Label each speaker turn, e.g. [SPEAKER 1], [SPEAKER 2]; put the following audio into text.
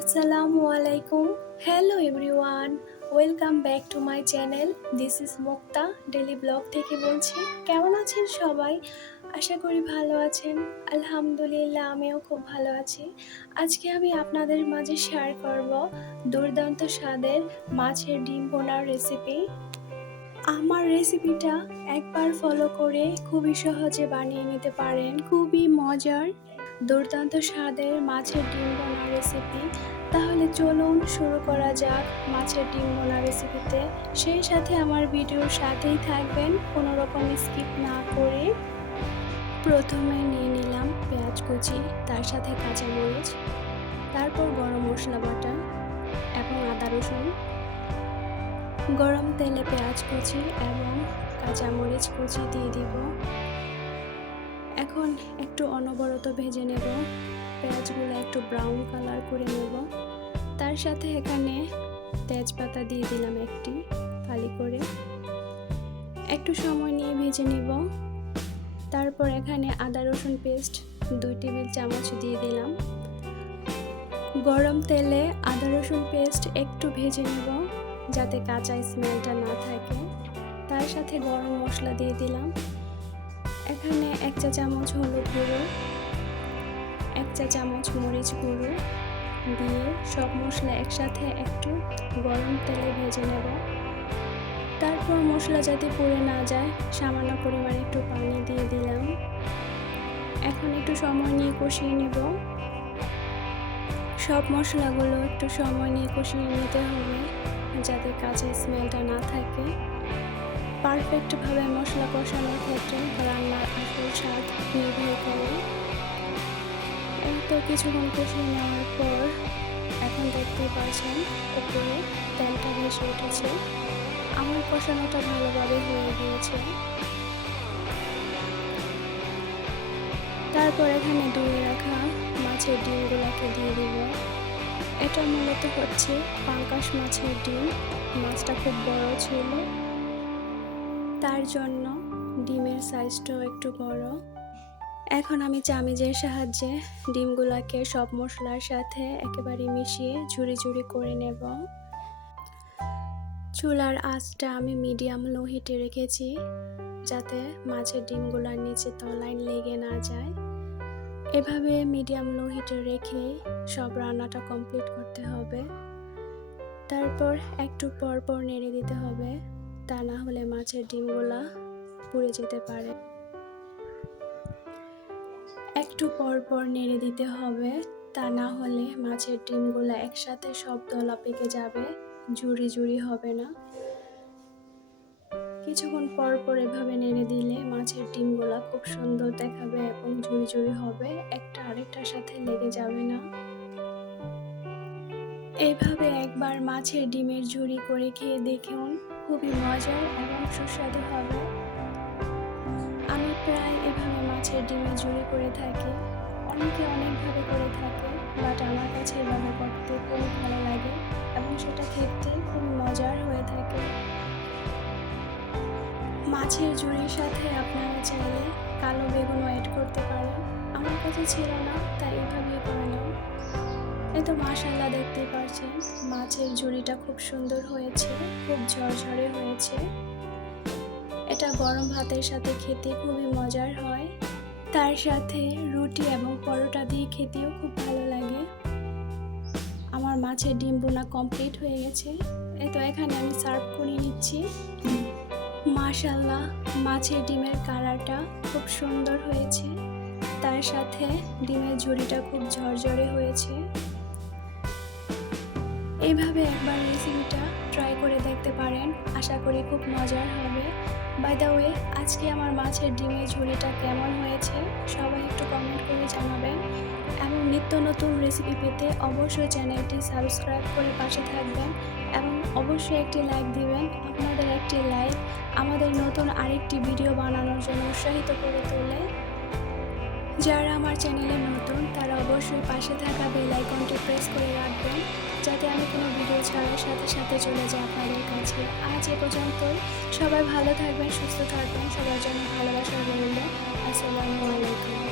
[SPEAKER 1] আসসালামু আলাইকুম। Hello everyone welcome back to my channel this is Mukta daily blog থেকে বলছি, কেমন আছেন সবাই? আশা করি ভালো আছেন। আলহামদুলিল্লাহ, আমিও খুব ভালো আছি। আজকে আমি আপনাদের মাঝে শেয়ার করব দুর্দান্ত স্বাদের মাছের ডিম বোনার রেসিপি আমার রেসিপিটা একবার ফলো করে খুবই সহজে বানিয়ে নিতে পারেন, খুবই মজার। দুর্দান্ত স্বাদের মাছের ডিম বোনা রেসিপি তাহলে চলুন শুরু করা যাক মাছের ডিম বোনা রেসিপিতে সেই সাথে আমার ভিডিওর সাথেই থাকবেন, কোনো রকম স্কিপ না করে। প্রথমে নিয়ে নিলাম পেঁয়াজ কুচি, তার সাথে কাঁচামরিচ তারপর গরম মশলা বাটা এবং আদা রসুন। গরম তেলে পেঁয়াজ কুচি এবং কাঁচামরিচ কুচি দিয়ে দিব। এখন একটু অনবরত ভেজে নেব। পেঁয়াজগুলো একটু ব্রাউন কালার করে নেব। তার সাথে এখানে তেজপাতা দিয়ে দিলাম একটি ফালি করে। একটু সময় নিয়ে ভেজে নেব। তারপর এখানে আদা, রসুন পেস্ট দুই টেবিল চামচ দিয়ে দিলাম। গরম তেলে আদা, রসুন পেস্ট একটু ভেজে নেব যাতে কাঁচা স্মেলটা না থাকে। তার সাথে গরম মশলা দিয়ে দিলাম। এখানে এক চা চামচ হলুদ গুঁড়ো, এক চা চামচ মরিচ গুঁড়ো দিয়ে সব মশলা একসাথে একটু গরম তেলে ভেজে নেব। তারপর মশলা যাতে পুড়ে না যায়, সামান্য পরিমাণে একটু পানি দিয়ে দিলাম। এখন একটু সময় নিয়ে কষিয়ে নেব। সব মশলাগুলো একটু সময় নিয়ে কষিয়ে নিতে হবে, যাতে কাঁচা স্মেলটা না থাকে। পারফেক্টভাবে মশলা কষানোর ক্ষেত্রে রান্নার আসল স্বাদ নির্ভর করে। এই তো কিছুক্ষণ কষিয়ে নেওয়ার পর এখন দেখতে পাচ্ছেন উপরে তেলটা ভেসে উঠেছে। আমার কষানোটা ভালোভাবে হয়ে গিয়েছে। তারপর এখানে ধুয়ে রাখা মাছের ডিমগুলোকে দিয়ে দিব। এটা মূলত হচ্ছে পাঙ্কাশ মাছের ডিম। মাছটা খুব বড় ছিল। তার জন্য ডিমের সাইজটাও একটু বড়। এখন আমি চামিজের সাহায্যে ডিমগুলোকে সব মশলার সাথে একেবারে মিশিয়ে ঝুড়ি ঝুড়ি করে নেব। চুলার আঁচটা আমি মিডিয়াম লো হিটে রেখেছি যাতে মাছের ডিমগুলোর নিচে তলাইন লেগে না যায়। এভাবে মিডিয়াম লো হিটে রেখে সব রান্নাটা কমপ্লিট করতে হবে। তারপর একটু পর পর নেড়ে দিতে হবে। তা না হলে মাছের ডিমগুলা পুড়ে যেতে পারে। একটু পর পর নেড়ে দিতে হবে, তা না হলে মাছের ডিমগুলা একসাথে সব দলা পেকে যাবে জুড়ি জুড়ি হবে না। কিছুক্ষণ পর পর এভাবে নেড়ে দিলে মাছের ডিমগুলা খুব সুন্দর দেখাবে এবং ঝুড়ি ঝুড়ি হবে, একটা আরেকটার সাথে লেগে যাবে না। এইভাবে একবার মাছের ডিমের ঝুড়ি করে খেয়ে দেখুন। খুবই মজার এবং সুস্বাদু হবে। আমি প্রায় এভাবে মাছের ডিমের ঝুড়ি করে থাকি। অনেকে অনেকভাবে করে থাকে বাট আমার কাছে এভাবে করতে খুবই ভালো লাগে এবং সেটা খেতে খুবই মজার হয়ে থাকে। মাছের ঝুড়ির সাথে আপনারা চাইলে কালো বেগুনও অ্যাড করতে পারেন। আমার কাছে ছিল না, তাই এভাবেই করে এই তো মাশাল্লাহ দেখতে পাচ্ছেন মাছের ঝুড়িটা খুব সুন্দর হয়েছে, খুব ঝরঝরে হয়েছে। এটা গরম ভাতের সাথে খেতে খুবই মজার হয়। তার সাথে রুটি এবং পরোটা দিয়ে খেতেও খুব ভালো লাগে। আমার মাছের ডিম বোনা কমপ্লিট হয়ে গেছে। এই তো এখানে আমি সার্ভ করে নিচ্ছি। মাশাল্লাহ মাছের ডিমের কালারটা খুব সুন্দর হয়েছে। তার সাথে ডিমের ঝুড়িটা খুব ঝরঝরে হয়েছে। এইভাবে একবার রেসিপিটা ট্রাই করে দেখতে পারেন। আশা করি খুব মজার হবে। বাই দ্য ওয়ে আজকে আমার মাছের ডিমের ঝুড়িটা কেমন হয়েছে, সবাই একটু কমেন্ট করে জানাবেন। এবং নিত্য নতুন রেসিপি পেতে অবশ্যই চ্যানেলটি সাবস্ক্রাইব করে পাশে থাকবেন। এবং অবশ্যই একটি লাইক দিবেন, আপনাদের একটি লাইক আমাদের নতুন আরেকটি ভিডিও বানানোর জন্য উৎসাহিত করে তোলে। যারা আমার চ্যানেলে নতুন, তারা অবশ্যই পাশে থাকা বেল আইকনটি প্রেস করে রাখবেন, যাতে আমি কোনো ভিডিও ছাড়ার সাথে সাথে চলে যাই আপনাদের কাছে। আজ এ পর্যন্ত সবাই ভালো থাকবেন, সুস্থ থাকবেন। সবার জন্য ভালোবাসা রইল। আসসালামু আলাইকুম।